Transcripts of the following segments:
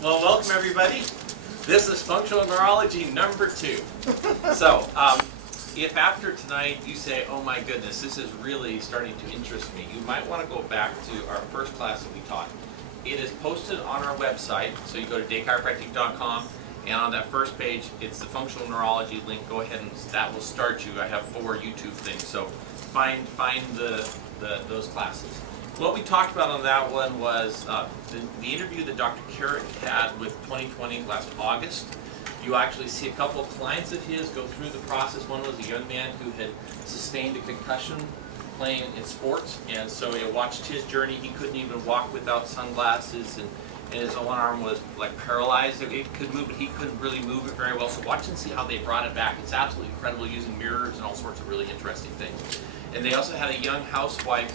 Well, welcome everybody. This is Functional Neurology number 2. So, if after tonight you say, oh my goodness, this is really starting to interest me, you might want to go back to our first class that we taught. It is posted on our website, so you go to daychiropractic.com, and on that first page, it's the Functional Neurology link. Go ahead and that will start you. I have 4 YouTube things, so find those classes. What we talked about on that one was the interview that Dr. Carrick had with 2020 last August. You actually see a couple of clients of his go through the process. One was a young man who had sustained a concussion playing in sports, and so he watched his journey. He couldn't even walk without sunglasses, and his one arm was like paralyzed. It could move, but he couldn't really move it very well. So watch and see how they brought it back. It's absolutely incredible, using mirrors and all sorts of really interesting things. And they also had a young housewife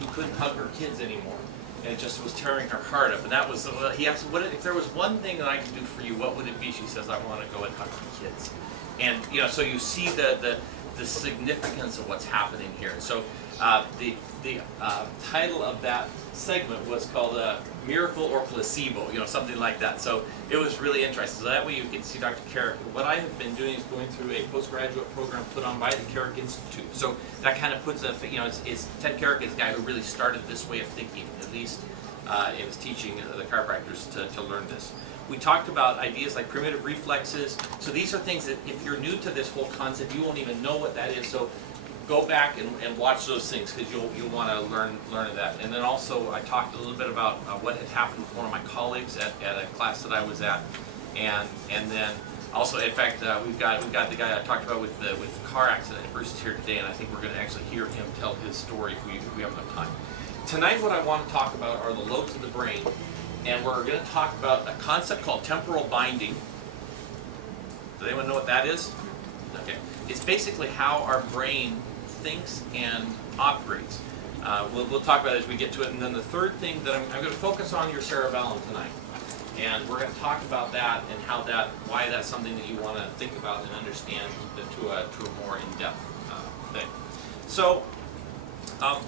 who couldn't hug her kids anymore, and it just was tearing her heart up. And that was, he asked, "What if there was one thing that I could do for you? What would it be?" She says, "I want to go and hug my kids." And so you see the significance of what's happening here. So the title of that segment was called "Miracle or Placebo," something like that. So it was really interesting. So that way you can see Dr. Carrick. What I have been doing is going through a postgraduate program put on by the Carrick Institute. So that kind of puts it's Ted Carrick is the guy who really started this way of thinking. At least it was teaching the chiropractors to learn this. We talked about ideas like primitive reflexes. So these are things that if you're new to this whole concept, you won't even know what that is. So go back and watch those things, because you'll want to learn that. And then also I talked a little bit about what had happened with one of my colleagues at a class that I was at, and then also, in fact, we've got the guy I talked about with the car accident. Bruce is here today, and I think we're going to actually hear him tell his story if we have enough time. Tonight, what I want to talk about are the lobes of the brain, and we're going to talk about a concept called temporal binding. Does anyone know what that is? Okay, it's basically how our brain thinks and operates. We'll talk about it as we get to it. And then the third thing that I'm going to focus on your cerebellum tonight. And we're going to talk about that and why that's something that you want to think about and understand to a more in-depth thing. So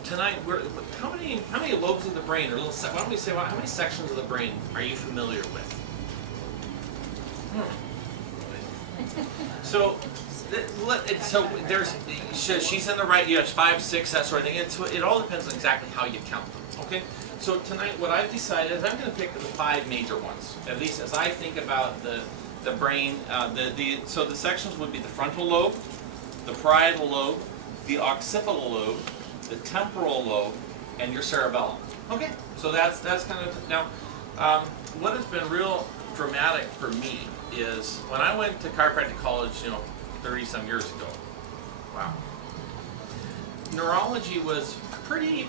tonight, how many lobes of the brain, or why don't we say, how many sections of the brain are you familiar with? So she's in the right. It's 5, 6, that sort of thing. It all depends on exactly how you count them. Okay. So tonight, what I've decided is I'm going to pick the 5 major ones, at least as I think about the brain. So the sections would be the frontal lobe, the parietal lobe, the occipital lobe, the temporal lobe, and your cerebellum. Okay. So that's kind of now. What has been real dramatic for me is when I went to chiropractic college, 30-some years ago. Wow. Neurology was pretty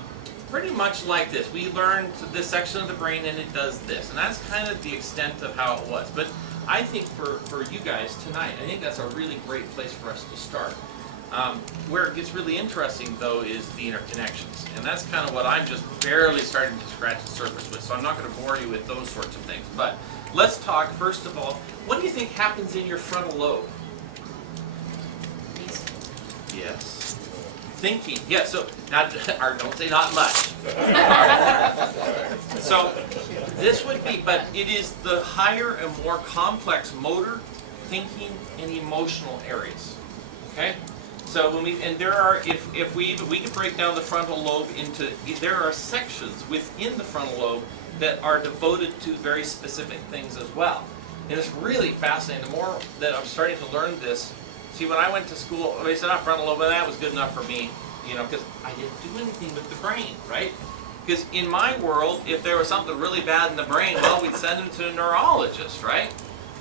much like this. We learned this section of the brain and it does this. And that's kind of the extent of how it was. But I think for you guys tonight, I think that's a really great place for us to start. Where it gets really interesting, though, is the interconnections. And that's kind of what I'm just barely starting to scratch the surface with. So I'm not going to bore you with those sorts of things. But let's talk, first of all, what do you think happens in your frontal lobe? Yes. Thinking. Yes, so don't say not much. So this would be, but it is the higher and more complex motor, thinking, and emotional areas. Okay? So there are, if we could break down the frontal lobe into, there are sections within the frontal lobe that are devoted to very specific things as well. And it's really fascinating. The more that I'm starting to learn this, see, when I went to school, they said frontal lobe, but that was good enough for me, because I didn't do anything with the brain, right? Because in my world, if there was something really bad in the brain, well, we'd send them to a neurologist, right?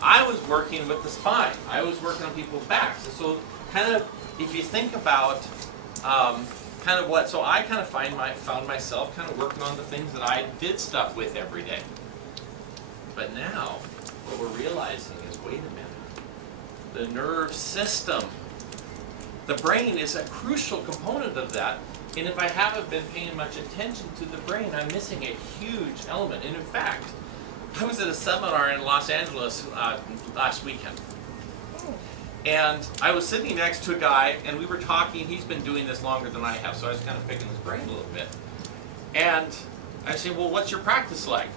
I was working with the spine. I was working on people's backs. And so kind of, if you think about so I kind of found myself kind of working on the things that I did stuff with every day. But now, what we're realizing is, wait a minute, the nerve system, the brain is a crucial component of that. And if I haven't been paying much attention to the brain, I'm missing a huge element. And in fact, I was at a seminar in Los Angeles last weekend. And I was sitting next to a guy, and we were talking. He's been doing this longer than I have, so I was kind of picking his brain a little bit. And I said, well, what's your practice like?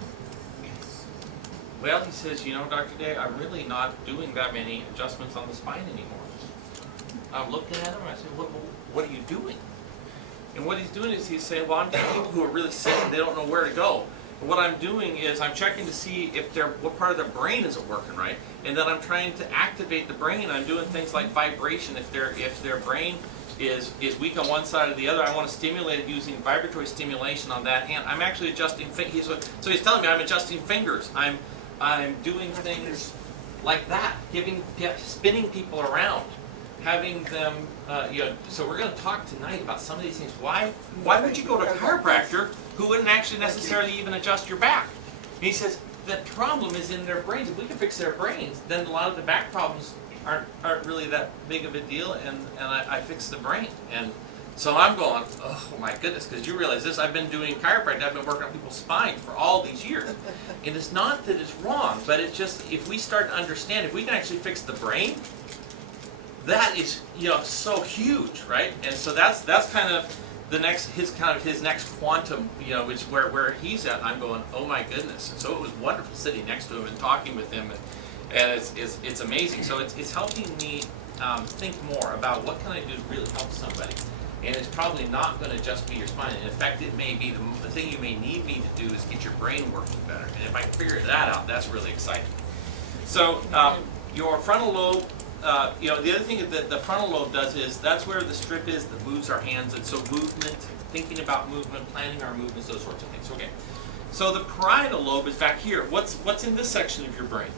Well, he says, you know, Dr. Day, I'm really not doing that many adjustments on the spine anymore. I'm looking at him and I say, what are you doing? And what he's doing is he's saying, well, I'm taking people who are really sick and they don't know where to go. And what I'm doing is I'm checking to see if what part of their brain isn't working right. And then I'm trying to activate the brain. I'm doing things like vibration. If their brain is weak on one side or the other, I want to stimulate it using vibratory stimulation on that hand. I'm actually adjusting fingers. So he's telling me I'm adjusting fingers. I'm doing things like that, spinning people around, having them, so we're going to talk tonight about some of these things. Why would you go to a chiropractor who wouldn't actually necessarily even adjust your back? And he says, the problem is in their brains. If we can fix their brains, then a lot of the back problems aren't really that big of a deal, and I fix the brain. And so I'm going, oh my goodness, because you realize this, I've been doing chiropractic, I've been working on people's spine for all these years. And it's not that it's wrong, but it's just, if we start to understand, if we can actually fix the brain, that is, so huge, right? And so that's kind of his next quantum, which where he's at. I'm going, oh my goodness. And so it was wonderful sitting next to him and talking with him, and it's amazing. So it's helping me think more about what can I do to really help somebody. And it's probably not going to just be your spine. In fact, it may be the thing you may need me to do is get your brain working better. And if I can figure that out, that's really exciting. So your frontal lobe, the other thing that the frontal lobe does is that's where the strip is that moves our hands. And so movement, thinking about movement, planning our movements, those sorts of things. Okay. So the parietal lobe is back here. What's in this section of your brain?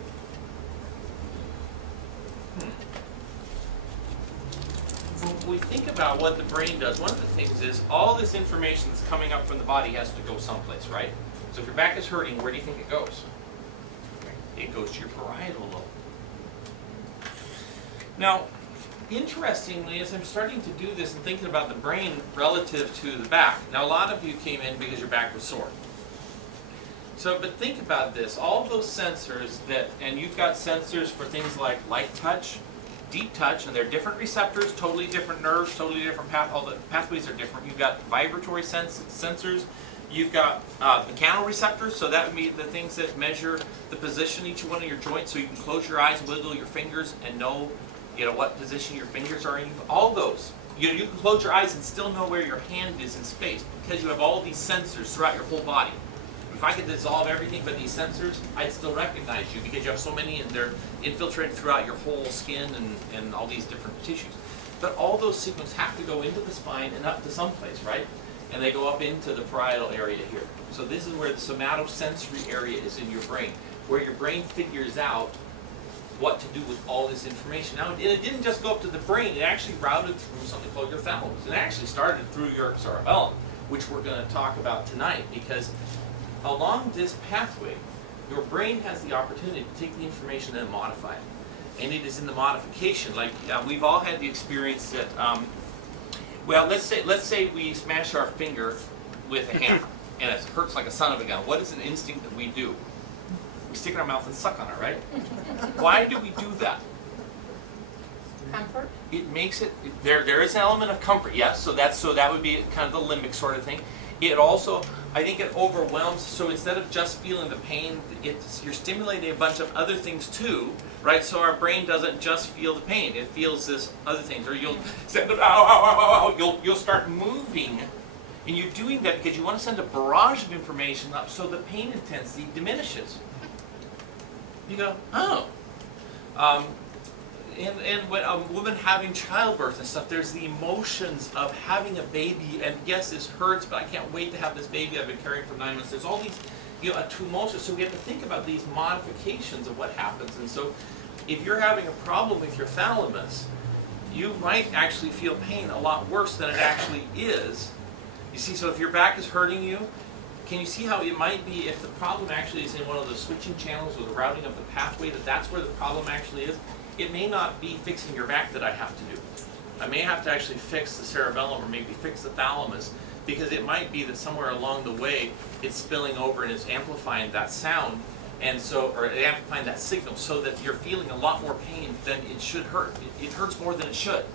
When we think about what the brain does, one of the things is all this information that's coming up from the body has to go someplace, right? So if your back is hurting, where do you think it goes? It goes to your parietal lobe. Now, interestingly, as I'm starting to do this and thinking about the brain relative to the back, now a lot of you came in because your back was sore. So, but think about this, all those sensors and you've got sensors for things like light touch, deep touch, and they're different receptors, totally different nerves, totally different all the pathways are different. You've got vibratory sensors, you've got mechanoreceptors, so that would be the things that measure the position of each one of your joints, so you can close your eyes, wiggle your fingers, and know what position your fingers are in. All those. You can close your eyes and still know where your hand is in space because you have all these sensors throughout your whole body. If I could dissolve everything but these sensors, I'd still recognize you because you have so many and they're infiltrated throughout your whole skin and all these different tissues. But all those signals have to go into the spine and up to someplace, right? And they go up into the parietal area here. So this is where the somatosensory area is in your brain, where your brain figures out what to do with all this information. Now, it didn't just go up to the brain, it actually routed through something called your thalamus. It actually started through your cerebellum, which we're going to talk about tonight, because along this pathway, your brain has the opportunity to take the information and modify it. And it is in the modification, like we've all had the experience that, let's say we smash our finger with a hammer, and it hurts like a son of a gun. What is an instinct that we do? We stick it in our mouth and suck on it, right? Why do we do that? Comfort? It makes it, there is an element of comfort, yes, so that would be kind of the limbic sort of thing. It also, I think it overwhelms, so instead of just feeling the pain, you're stimulating a bunch of other things too, right? So our brain doesn't just feel the pain, it feels this other things, or you'll say, ow, ow, ow, ow, you'll start moving, and you're doing that because you want to send a barrage of information up so the pain intensity diminishes. You go, oh. And when a woman having childbirth and stuff, there's the emotions of having a baby, and yes, this hurts, but I can't wait to have this baby I've been carrying for 9 months. There's all these, two emotions, so we have to think about these modifications of what happens. And so if you're having a problem with your thalamus, you might actually feel pain a lot worse than it actually is. You see, so if your back is hurting you, can you see how it might be if the problem actually is in one of the switching channels or the routing of the pathway, that's where the problem actually is? It may not be fixing your back that I have to do. I may have to actually fix the cerebellum or maybe fix the thalamus, because it might be that somewhere along the way it's spilling over and it's amplifying that sound, and so, or amplifying that signal, so that you're feeling a lot more pain than it should hurt. It hurts more than it should.